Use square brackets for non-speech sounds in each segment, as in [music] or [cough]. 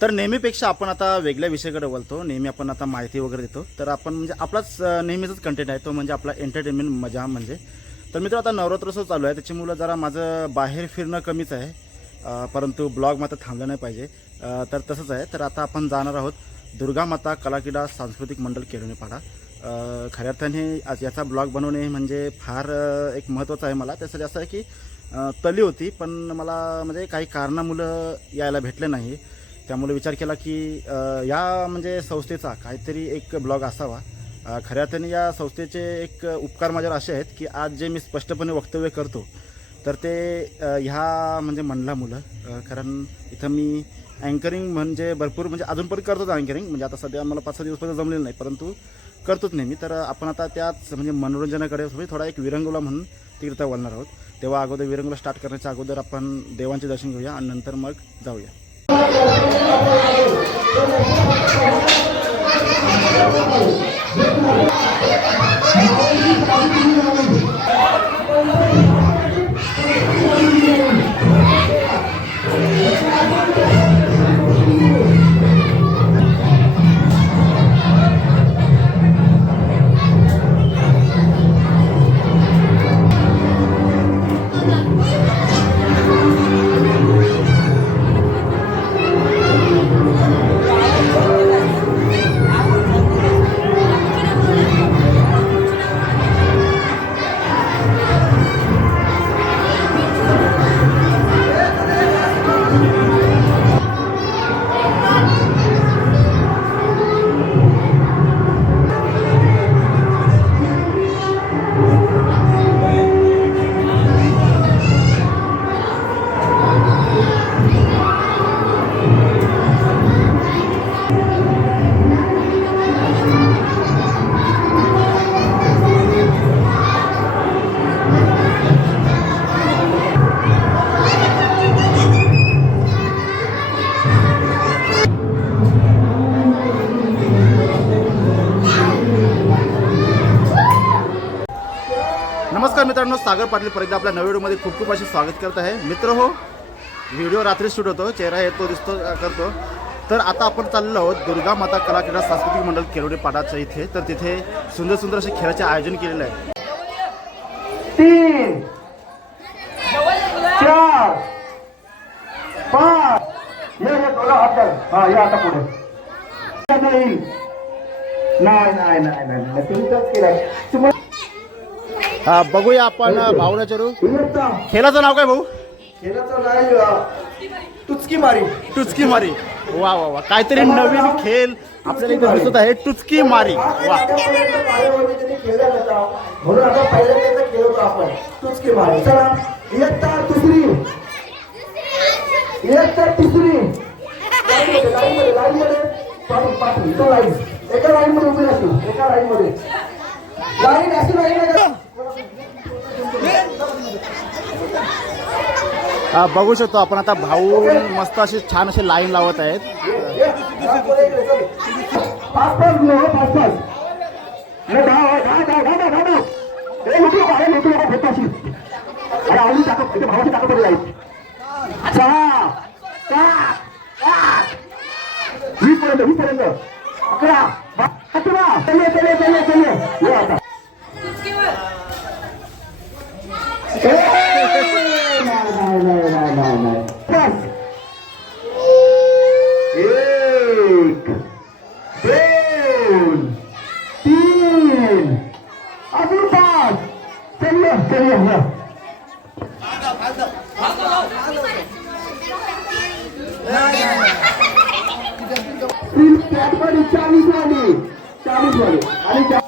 तर नेहमीपेक्षा आपण आता वेगळ्या विषयाकडे बोलतो नेहमी आपण आता माहिती वगैरे देतो. तर आपण म्हणजे आपलाच नेहमीचाच कंटेंट आहे. तो म्हणजे आपला एंटरटेनमेंट मजा म्हणजे. तर मित्र आता नवरात्रोत्सव चालू आहे. त्याच्यामुळं जरा माझं बाहेर फिरणं कमीच आहे. परंतु ब्लॉग मात्र थांबलं नाही पाहिजे. तर तसंच आहे. तर आता आपण जाणार आहोत दुर्गा माता कलाक्रीडा सांस्कृतिक मंडळ केळवणीपाडा पाडा. खऱ्या अर्थाने आज याचा ब्लॉग बनवणे म्हणजे फार एक महत्त्वाचं आहे मला. त्यासाठी असं आहे की तली होती पण मला म्हणजे काही कारणामुळं यायला भेटले नाही. त्यामुळे विचार केला की या म्हणजे संस्थेचा काहीतरी एक ब्लॉग असावा. खऱ्या अर्थाने या संस्थेचे एक उपकार माझ्यावर असे आहेत की आज जे मी स्पष्टपणे वक्तव्य करतो तर ते ह्या म्हणजे म्हणला मुलं कारण इथं मी अँकरिंग म्हणजे भरपूर म्हणजे अजून पण करतोच अँकरिंग म्हणजे आता सध्या मला पाच सहा दिवसपर्यंत जमलेलं नाही परंतु करतोच नेहमी. तर आपण आता त्याच म्हणजे मनोरंजनाकडे म्हणजे थोडा एक विरंगुला म्हणून तिकडे वळणार आहोत. तेव्हा अगोदर विरंगुला स्टार्ट करण्याच्या अगोदर आपण देवांचे दर्शन घेऊया आणि नंतर मग जाऊया. सागर पाटील परत आपल्या नव्या व्हिडिओमध्ये खूप खूप असे स्वागत करत आहे. मित्र हो व्हिडिओ रात्री शूट होतो चेहरा येतो दिसतो करतो. तर आता आपण चाललो आहोत दुर्गा माता कला क्रीडा सांस्कृतिक मंडळ केरवडे पाटाच्या इथे. तर तिथे सुंदर सुंदर असे खेळाचे आयोजन केलेलं आहे. तीन चार पाच. हा या आता पुढे. नाही नाही नाही नाही नाही तुम्ही तुम्हाला हा, बघूया आपण अ, भावना चरू येता. खेळाचं नाव काय भाऊ? खेळाचं नाही टुचकी मारी. टुचकी मारी. वा वा वा. काहीतरी नवीन खेळ आपल्याला इथे दिसत आहे. टुचकी मारी. वा. म्हणून आता पहिल्यांदा खेळतो आपण. टुचकी मारी. चला इयत्ता दुसरी. इयत्ता तिसरी. एका लाईन मध्ये उभी असतो एका लाईन मध्ये लाईन अशी लाईन बघू शकतो आपण आता भाऊ मस्त असे छान असे लाईन लावत आहेत अकरा नाही, नाही, नाही, हाँ वाली चाळीस वाली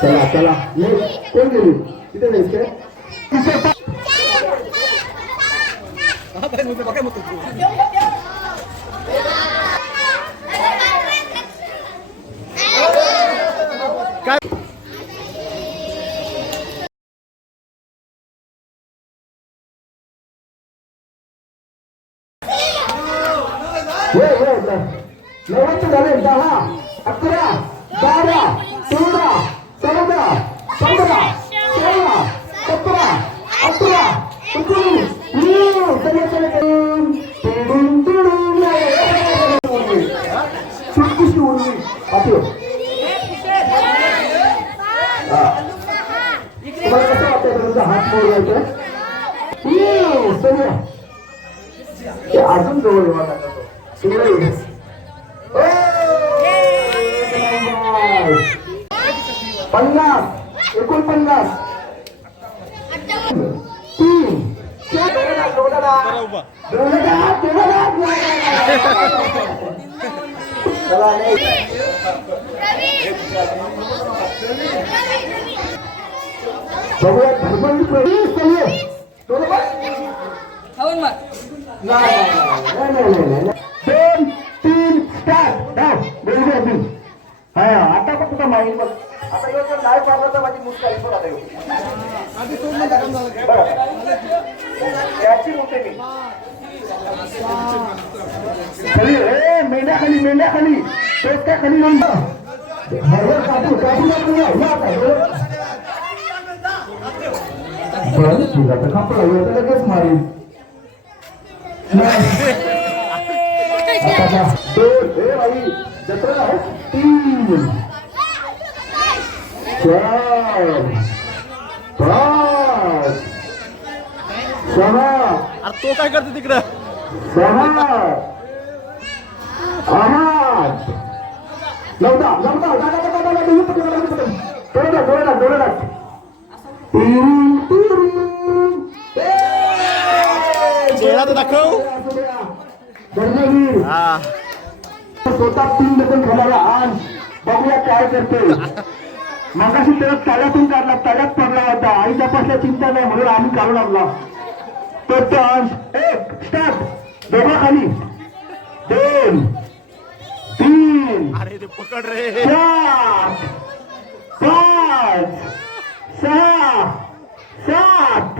चला चला ये कोण गेली तिथे नाहीस काय आपलं अजून जवळ सूर्य पन्नास एकोणपन्नास तीन चला बघूया तीन स्टार्ट डाव बोलू आता पण तुझा माहिती आता नाही पाहिलं तर माझी मुस्का खाली मेंढ्या खाली मेंढ्या खाली. त्या खाली नंतर बरोबर कापू कापू कापू या आता बरं, ठीक आहे, ह्यो तर लगेच मारील हे जत्रा तीन चार पाच सहा अरे तो काय करतो तिकडं सहा आठ नवदा नवदा दादा दादा दादा येऊ पटकन, येऊ पटकन. डोळे दाब, डोळे तर दाखव. धर्मवीर हा. स्वतः तीन लेखन खाणारा आज बघूया काय करते. मगाशी त्याला तळ्यातून काढला तळ्यात पडला होता. चिंता नाही म्हणून आम्ही काढून आणला तर तो अंश एक स्टार्ट दोघा खाली. दोन तीन पकड रे. चार पाच सहा सात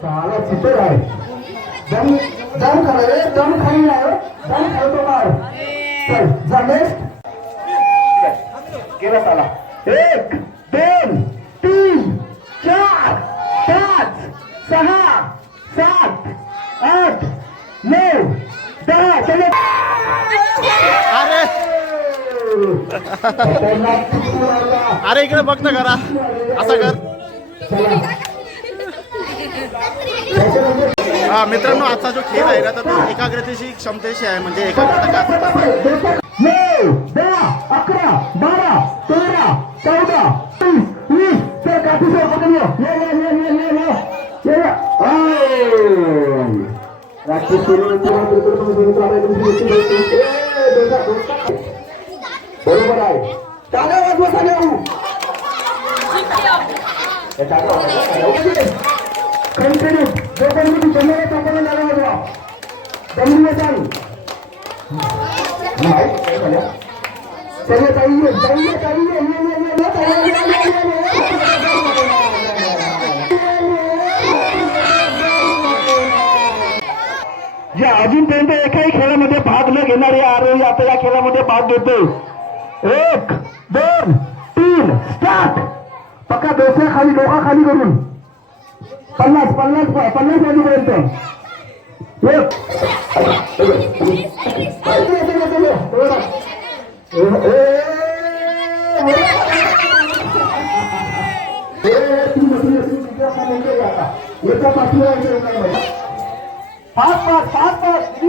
साला चित्र दम दम खा रे दम खाई ना हो. दम खाई तो मार चल जा नेक्स्ट अरे इकडे बघ ना करा असं कर. हा मित्रांनो आजचा जो खेळ आहे ना तर तो एकाग्रतेशी क्षमतेशी आहे. म्हणजे एकाग्रता बरोबर आहे. टाळ्या वाजवा सांगा कंटिन्यू या अजूनपर्यंत एकाही खेळामध्ये भाग न घेणारे आरोही आता या खेळामध्ये भाग घेतो एक दोन तीन स्टार्ट पक्का दोसऱ्या खाली डोका खाली करून पन्ना पन्ना पन्नास पास पाच पास पाच पाच किती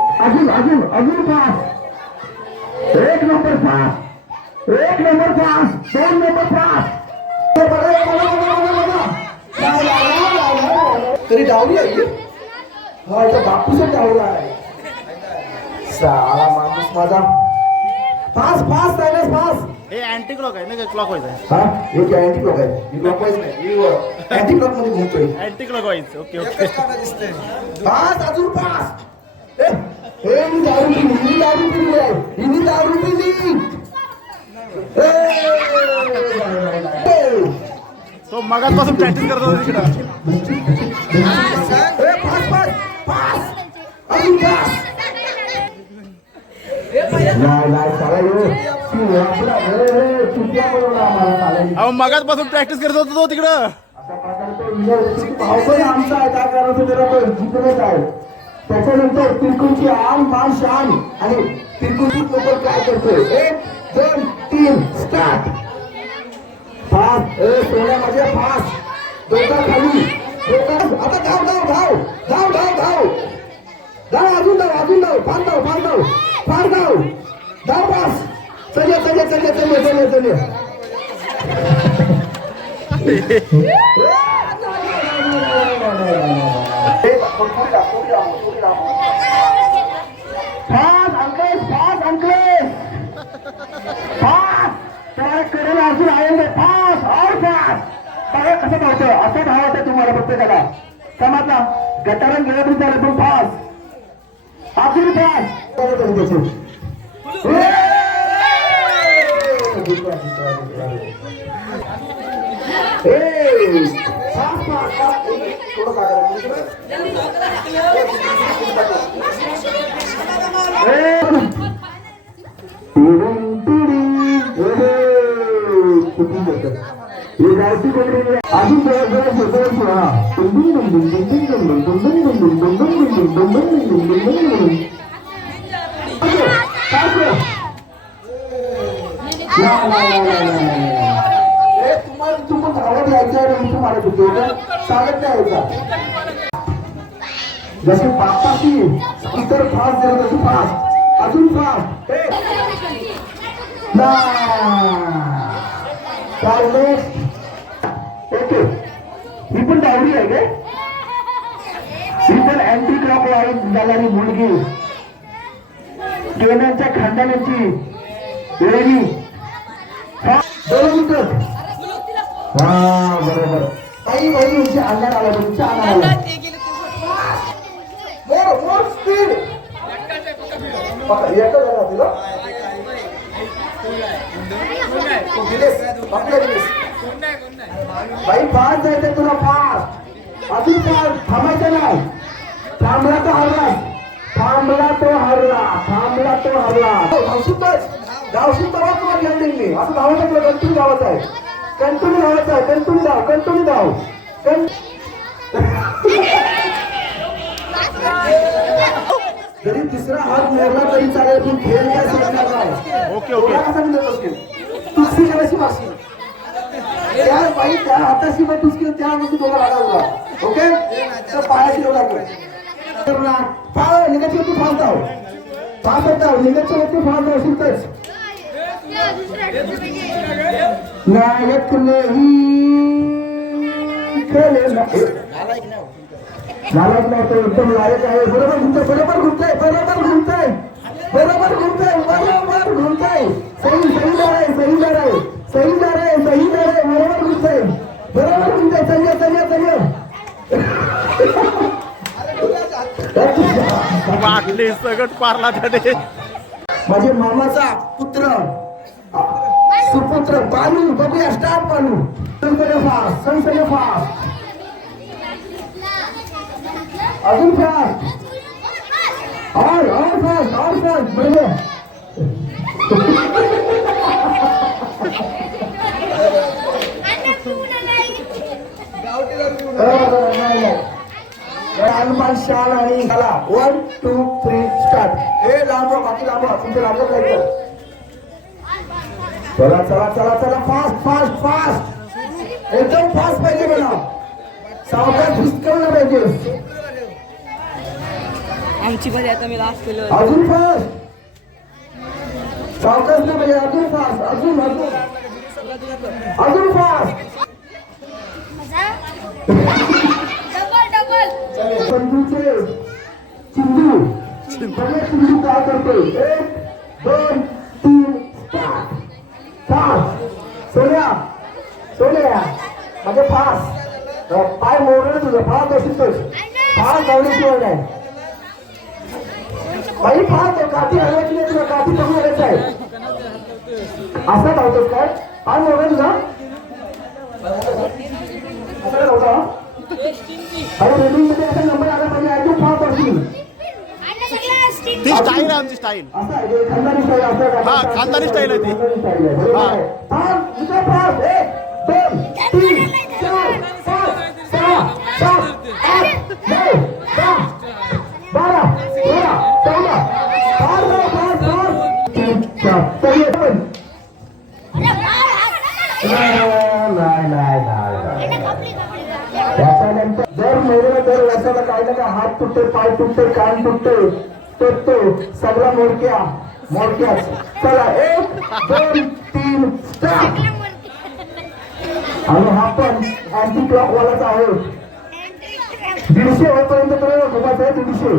अजून अजून अजून पाच. एक नंबर पास एक नंबर पास दोन नंबर पास तरी डावली आहे हा इथं बापूचा डावला आहे. साला माणूस माझा. पास पास सायनस पास हे अँटी क्लॉक आहे ना क्लॉक वाईज आहे. हा हे काय अँटी क्लॉक आहे ही क्लॉक वाईज नाही अँटी क्लॉकमध्ये घुमतोय anti clockwise okay okay pass अजून पास ए, हे दारू दारू पिली आहे. दारू पिली. तो प्रॅक्टिस करत होता तिकडं. मगाचपासून प्रॅक्टिस करत होता तो तिकडं. आमचा त्याच्यानंतर तिरकुंची आम मान शान आणि तिरकुंची लोक काय करतोय? एक दोन तीन स्टार्ट फास्ट ए सोन्या माझे फास्ट डोका खाली. डोका आता धाव धाव धाव. धाव धाव धाव. धाव अजून धाव अजून धाव. फार धाव फार धाव. फार धाव. धाव पास. चले चले चले चले चले चले [laughs] पाच अंकलेश पाच अंकलेश पाच त्याला कडेल अजून आहे ना पाच और पाच बघा कसं धावतं असं धावत तुम्हाला प्रत्येकाला. समजला? गटारण गेलं तरी चालेल पण पाच अजून पाच ए पाच पाच पाच थोडं काय तुम्हाला तुम्ही धावत यायचं आहे इथं मारत होते सांगत नाही यायचा जसे बाप्पाची इतर फास्ट झालं तशी फास्ट अजून फास्ट ओके ही पण डावरी आहे काय? ही पण अँटी क्रॉप वाईज झाणारी मुलगी. केनाच्या खानदानाची वेळी दोन हा बरोबर. काही बाई यांची अंगार आला तुमच्या अंगार आला. मोर मोर स्पीड आपल्या बाई पाच जायचं तुला पाच अजून पाच थांबायचं नाही. थांबला तो हरला. थांबला तो हरला. थांबला तो हरला. धावशीतच धावशीत तेव्हा तुला लँडिंग मी असं धावायचं तुला कंटिन्यू धावायचं आहे. कंटिन्यू धावायचं आहे. कंटिन्यू धाव कंटिन्यू धाव जरी तिसरा हात मोडला तरी चालेल पण खेळ काय सोडणार नाही. Okay, okay. सांगितलं? तुझी करायची माशी त्या बाई त्या हाताशी मग तुझकी त्या म्हणजे दोघं लागला ओके? तर पायाशी दोघं लागला. पाय निघायची वरती फास धाव फास धाव निघायच्या वरती नायक नाही. खेळे नाही. नालायक नाही तो एकदम लायक आहे. बरोबर घुमतोय बरोबर घुमतोय बरोबर घुमतोय बरोबर घुमतोय बरोबर घुमतोय सही सही दार आहे सही दार आहे सही आहे सही आहे बरोबर घुमतोय बरोबर घुमतोय चल चल चल. वाकली सगट पारला त्याने. माझे मामाचा पुत्र सुपुत्र बालू बघूया स्टार्ट बालू. सनसने फास्ट सनसने फास्ट अजून फास्ट और और फास्ट और फास्ट बरोबर. [laughs] हनुमान शान आणि झाला वन टू थ्री स्टार्ट हे लांब बाकी लांब तुमचं लांब काय चला चला चला चला फास्ट फास्ट फास्ट एकदम फास्ट पाहिजे मला सावकाश हिसकवलं पाहिजे आमची मध्ये आता मी लास्ट केलं अजून फास्ट सावकाश नाही पाहिजे अजून फास्ट अजून अजून अजून फास्ट डबल डबल. बंधूचे चिंदू. सगळे चिंदू काय करते एक दोन तीन स्टार्ट फास्ट सोन्या सोन्या. म्हणजे फास्ट पाय मोडलं तुझं. फास्ट असेल फास्ट धावण्याची वेळ आहे. बाई फास्ट काठी हलवायची नाही तुला. काठी आहे. असं धावतोस काय? पाय मोडलं तुझा? असं धावता अरे रेडिंगमध्ये असा नंबर आला पाहिजे. ती स्टाईल आहे आमची स्टाईल खानदानी असं. हा, खानदानी स्टाईल आहे ती. हा. पाच, इथं पाच. एक, दोन, तीन, चार, पाच, सहा, सात, आठ, नऊ, दहा, बारा, तेरा, चौदा, पाच, नऊ, पाच, पाच, तीन, चार, चल, ये, पण. नाही, नाही, नाही, नाही. त्याच्यानंतर दर महिन्याला दर वर्षाला काही ना काही हात तुटते पाय तुटते कान तुटते तुटतो सगळा मोडक्या मोडक्याच चला एक दोन तीन स्टार्ट आणि हा पण अँटी क्लॉक वालाच आहे. दीडशे होईपर्यंत तर घुमायचं आहे दीडशे.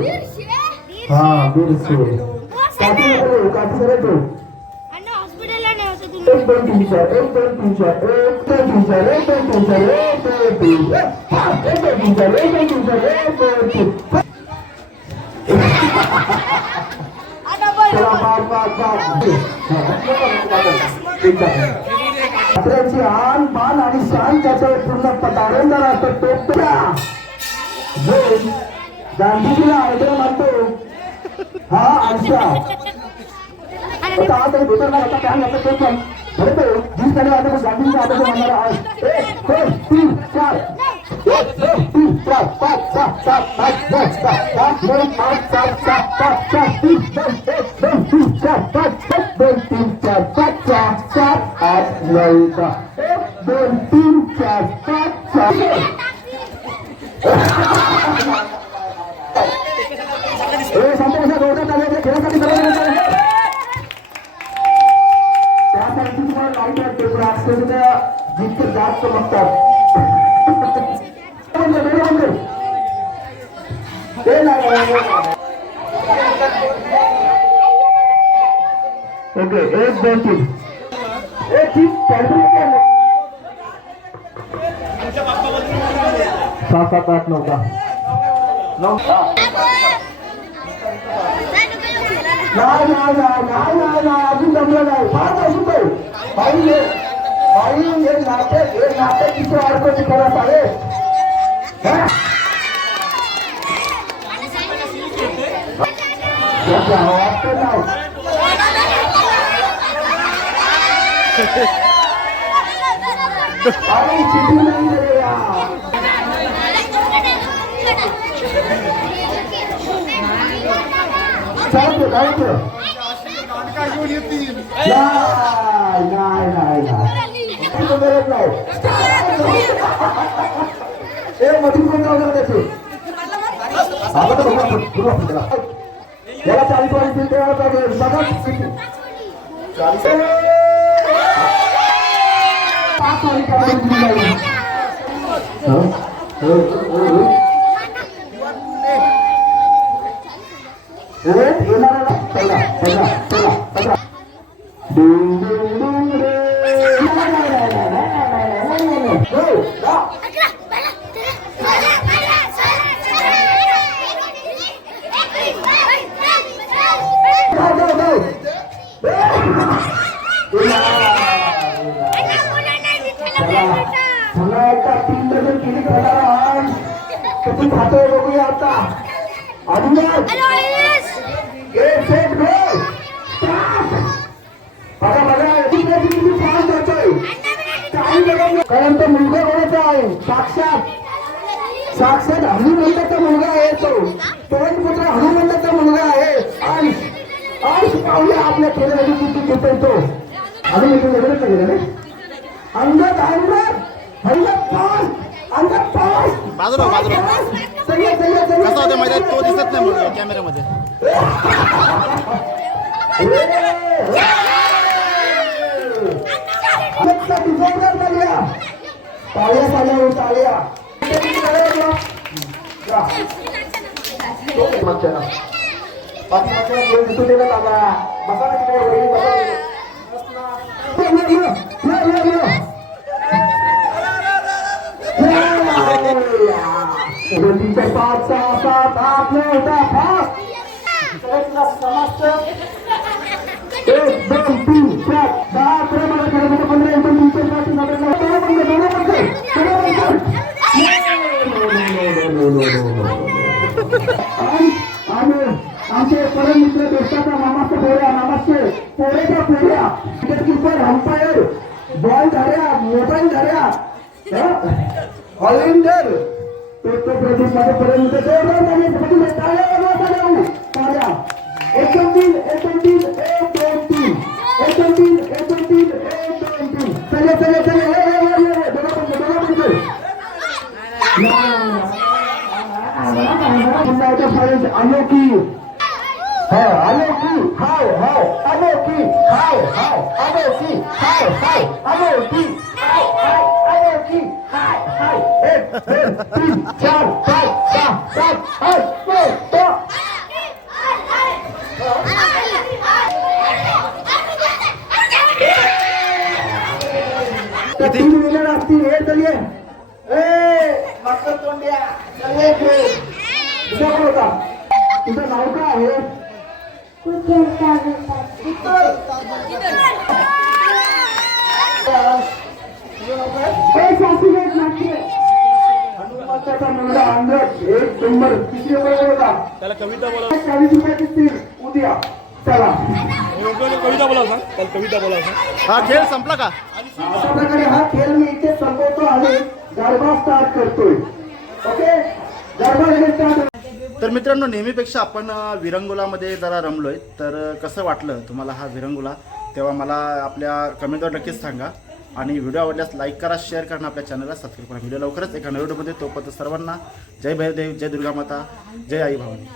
हा दीडशे. काठी काठी करायचो एक दोन तीन चार एक दोन तीन चार एक दोन तीन चार एक दोन तीन चार एक दोन तीन चार एक दोन तीन चार एक दोन तीन चार एक दोन तीन चला बाग बाग बाग कचऱ्याची आण शान त्याच्यावर पूर्ण पटारंदार असतो टोपला जो गांधीजीला आयडल मानतो हा आरसा. आता आज तरी भेटणार आता काय आता तो पण बरं तर जीन्स पॅन्ट आता आता जो म्हणणारा आहे एक दोन तीन चार. एक दोन तीन चार पाच सहा सात आठ नऊ सात नऊ आठ सात सात पाच चार तीन दोन एक दोन तीन चार पाच दोन तीन चार पाच सहा सात आठ नऊ दहा. एक दोन तीन चार पाच [laughs] चालू खेळासाठी नाही नाही नाही नाही नाही नाही अजून जमलं नाही फार अजून नाही बाई हे बाई हे नाटक हे किती अडकवते हा? नाही चालतो काय तर नाही नाही नाही ए मधून कोण जाऊ त्याची? त्याला चाळीस वाली मुलगा कोणाचा आहे? साक्षात. साक्षात हनुमंताचा मुलगा आहे तो. पवनपुत्र हनुमंताचा मुलगा आहे. अंश अंश पाहूया आपल्या खेळाची किती घेतोय तो इथे वेगळंच गेलं अंगत अंगत अंगत पास अंगत पास बाजूला, बाजूला. सगळे सगळे सगळे कसं होतं माहिती तो दिसत नाही कॅमेऱ्यामध्ये [laughs] ए, ए, साठी जोरदार तालिया टाळ्या झाल्या टाळ्या जा. मागच्या पाठीमागच्या वेळ दिसू दे ना दादा बसा ना तिकडे वहिनी, बसा तिकडे. ये, ये, ये, ये, ये, ये. रोटीचे पाच सहा सात आठ नऊ दहा पाच सगळ्यांना समजतं एक दोन आमचे परम मित्र दोस्ताचा मामाच्या पोऱ्या मामाचे पोरेच्या पोऱ्या क्रिकेट किपर अंपायर बॉल धऱ्या मोबाईल धऱ्या ऑलिंडर पेपर प्रदीप माझे परम मित्र जोरदार झाले पाटील टाळ्या वाजवा टाळ्या एक तीन एक दोन तीन एक दोन तीन एक तीन तीन दोन तीन चले चले चले दोघं पण दोघं पण हा अनोखी हाय हाय अनोखी हाय हाय अनोखी हाय हाय अनोखी हाय हाय अनोखी हाय हाय एक दोन तीन चार पाच सहा सात आठ नऊ दहा त्या तीन विनर असतील हे चलिये ए मास्टर तोंड्या चले खेळ तुझा कोण होता तुझं नाव काय आहे ए, सासूबाई नाचले. हनुमंताचा मुलगा एक नंबर होता त्याला कविता बोला चाळीस उद्या चला कविता बोला सांग त्याला कविता बोला सांग हा खेळ संपला का? अशा प्रकारे हा खेळ मी इथे संपवतो आणि गरबा स्टार्ट करतोय. ओके गरबा लगेच तर मित्रांनो नेहमीपेक्षा आपण विरंगुलामध्ये जरा रमलोय. तर कसं वाटलं तुम्हाला हा विरंगुला? तेव्हा मला आपल्या कमेंटवर नक्कीच सांगा. आणि व्हिडिओ आवडल्यास लाईक करा शेअर करा आपल्या चॅनलला सबस्क्राईब करा. व्हिडिओ लवकरच एका नवीन व्हिडिओमध्ये तोपर्यंत सर्वांना जय भैरदेव जय दुर्गा माता जय आई भवानी.